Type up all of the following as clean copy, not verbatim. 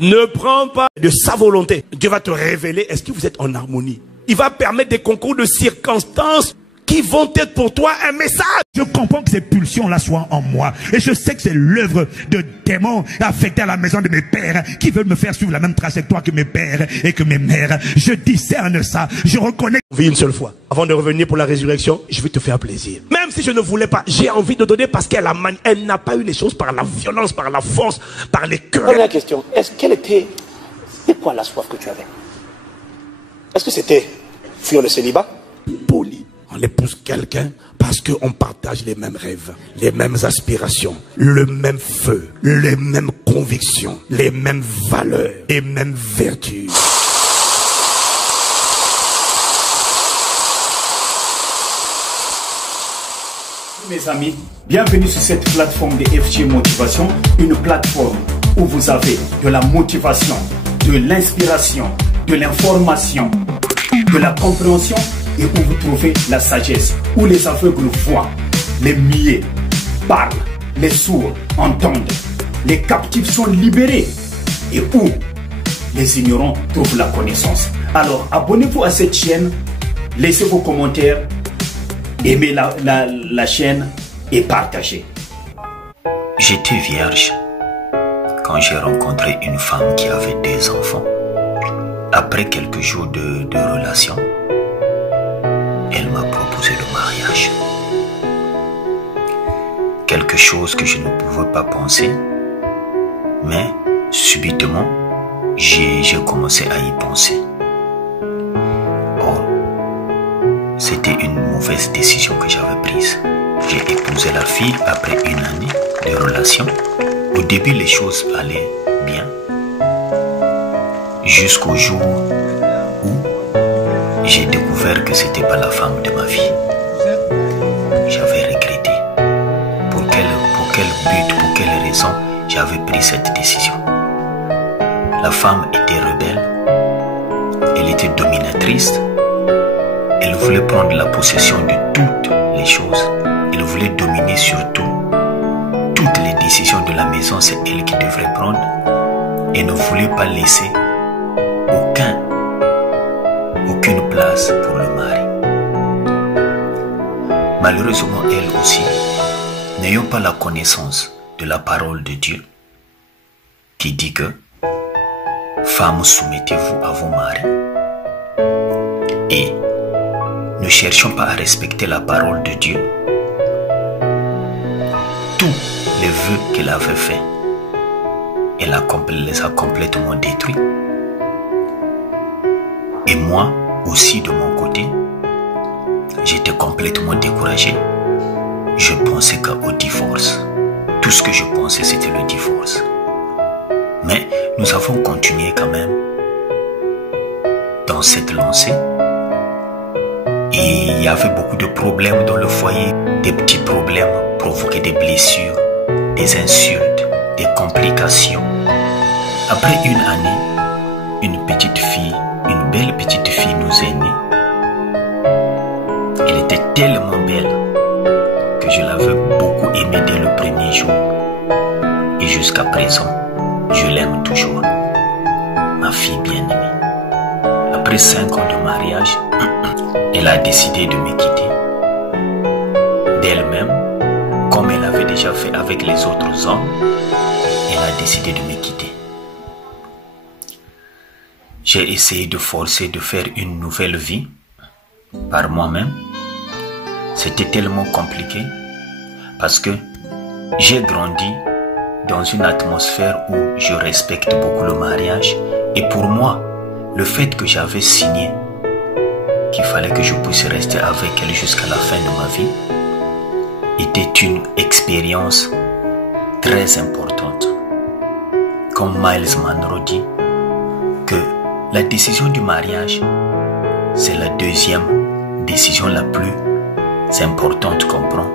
Ne prends pas de sa volonté. Dieu va te révéler, est-ce que vous êtes en harmonie? Il va permettre des concours de circonstances qui vont être pour toi un message. Je comprends que ces pulsions-là soient en moi. Et je sais que c'est l'œuvre de démons affectés à la maison de mes pères qui veulent me faire suivre la même trajectoire que mes pères et que mes mères. Je discerne ça. Je reconnais. On vit une seule fois. Avant de revenir pour la résurrection, je vais te faire plaisir. Même si je ne voulais pas, j'ai envie de donner parce qu'elle n'a pas eu les choses par la violence, par la force, par les cœurs. Première question. C'était quoi la soif que tu avais? Est-ce que c'était fuir le célibat? Poli. On épouse quelqu'un parce qu'on partage les mêmes rêves, les mêmes aspirations, le même feu, les mêmes convictions, les mêmes valeurs, les mêmes vertus. Mes amis, bienvenue sur cette plateforme de FG Motivation, une plateforme où vous avez de la motivation, de l'inspiration, de l'information, de la compréhension et où vous trouvez la sagesse, où les aveugles voient, les muets parlent, les sourds entendent, les captifs sont libérés et où les ignorants trouvent la connaissance. Alors abonnez-vous à cette chaîne, laissez vos commentaires, aimez la chaîne et partagez. J'étais vierge quand j'ai rencontré une femme qui avait 2 enfants. Après quelques jours de relation, elle m'a proposé le mariage. Quelque chose que je ne pouvais pas penser, mais subitement, j'ai commencé à y penser. Or, c'était une mauvaise décision que j'avais prise. J'ai épousé la fille après une année de relation. Au début, les choses allaient bien. Jusqu'au jour où j'ai découvert que c'était pas la femme de ma vie. J'avais regretté. Pour quel but, pour quelle raison j'avais pris cette décision. La femme était rebelle. Elle était dominatrice. Elle voulait prendre la possession de toutes les choses. Elle voulait dominer sur tout. Toutes les décisions de la maison, c'est elle qui devrait prendre. Et ne voulait pas laisser aucune place pour le mari. Malheureusement, elle aussi, n'ayant pas la connaissance de la parole de Dieu, qui dit que femmes, soumettez-vous à vos maris. Et ne cherchons pas à respecter la parole de Dieu. Tous les vœux qu'elle avait faits, elle les a complètement détruits. Et moi aussi de mon côté, j'étais complètement découragé. Je pensais qu'au divorce. Tout ce que je pensais, c'était le divorce. Mais nous avons continué quand même dans cette lancée. Et il y avait beaucoup de problèmes dans le foyer. Des petits problèmes provoquaient des blessures, des insultes, des complications. Après une année, une petite fille, une belle petite fille nous est née. Elle était tellement belle que je l'avais beaucoup aimée dès le premier jour. Et jusqu'à présent, je l'aime toujours. Ma fille bien-aimée. Après 5 ans de mariage, elle a décidé de me quitter. D'elle-même, comme elle avait déjà fait avec les autres hommes, elle a décidé de me quitter. J'ai essayé de forcer de faire une nouvelle vie par moi-même. C'était tellement compliqué parce que j'ai grandi dans une atmosphère où je respecte beaucoup le mariage. Et pour moi, le fait que j'avais signé qu'il fallait que je puisse rester avec elle jusqu'à la fin de ma vie était une expérience très importante. Comme Miles Monroe dit, que la décision du mariage, c'est la deuxième décision la plus importante qu'on prend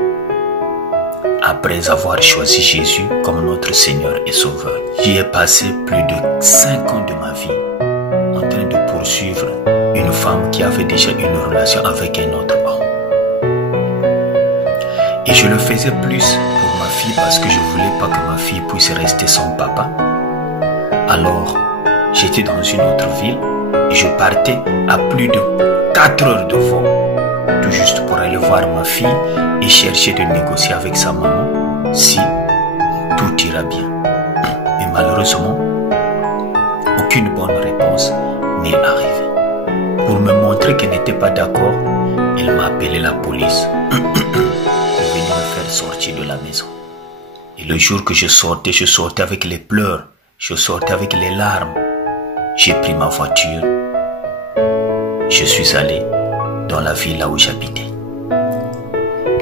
après avoir choisi Jésus comme notre Seigneur et Sauveur. J'y ai passé plus de 5 ans de ma vie en train de poursuivre une femme qui avait déjà une relation avec un autre homme. Et je le faisais plus pour ma fille parce que je voulais pas que ma fille puisse rester sans papa. Alors, j'étais dans une autre ville et je partais à plus de 4 heures de vol, tout juste pour aller voir ma fille et chercher de négocier avec sa maman si tout ira bien. Mais malheureusement, aucune bonne réponse n'est arrivée. Pour me montrer qu'elle n'était pas d'accord, elle m'a appelé la police pour venir me faire sortir de la maison. Et le jour que je sortais avec les pleurs, je sortais avec les larmes. J'ai pris ma voiture, je suis allé dans la ville là où j'habitais.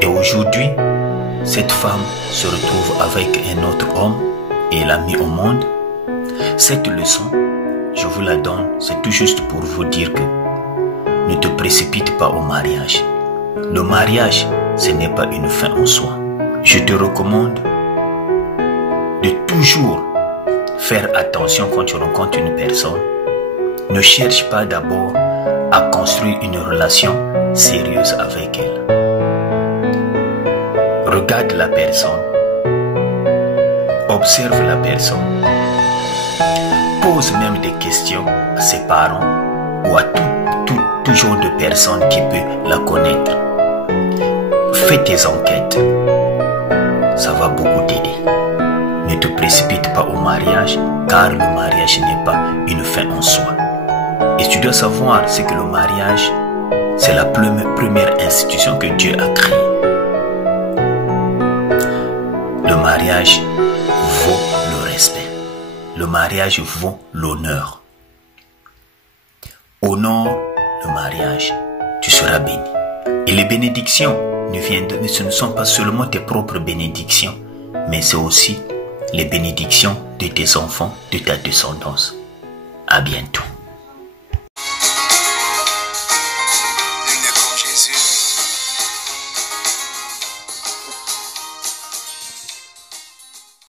Et aujourd'hui, cette femme se retrouve avec un autre homme et l'a mis au monde. Cette leçon, je vous la donne, c'est tout juste pour vous dire que ne te précipite pas au mariage. Le mariage, ce n'est pas une fin en soi. Je te recommande de toujours faire attention quand tu rencontres une personne. Ne cherche pas d'abord à construire une relation sérieuse avec elle. Regarde la personne, observe la personne, pose même des questions à ses parents ou à tout genre de personnes qui peuvent la connaître. Fais tes enquêtes, ça va beaucoup t'aider. Ne te précipite pas au mariage, car le mariage n'est pas une fin en soi. Et tu dois savoir, c'est que le mariage, c'est la première institution que Dieu a créée. Le mariage vaut le respect. Le mariage vaut l'honneur. Honore le mariage, tu seras béni. Et les bénédictions ce ne sont pas seulement tes propres bénédictions, mais c'est aussi les bénédictions de tes enfants, de ta descendance. À bientôt.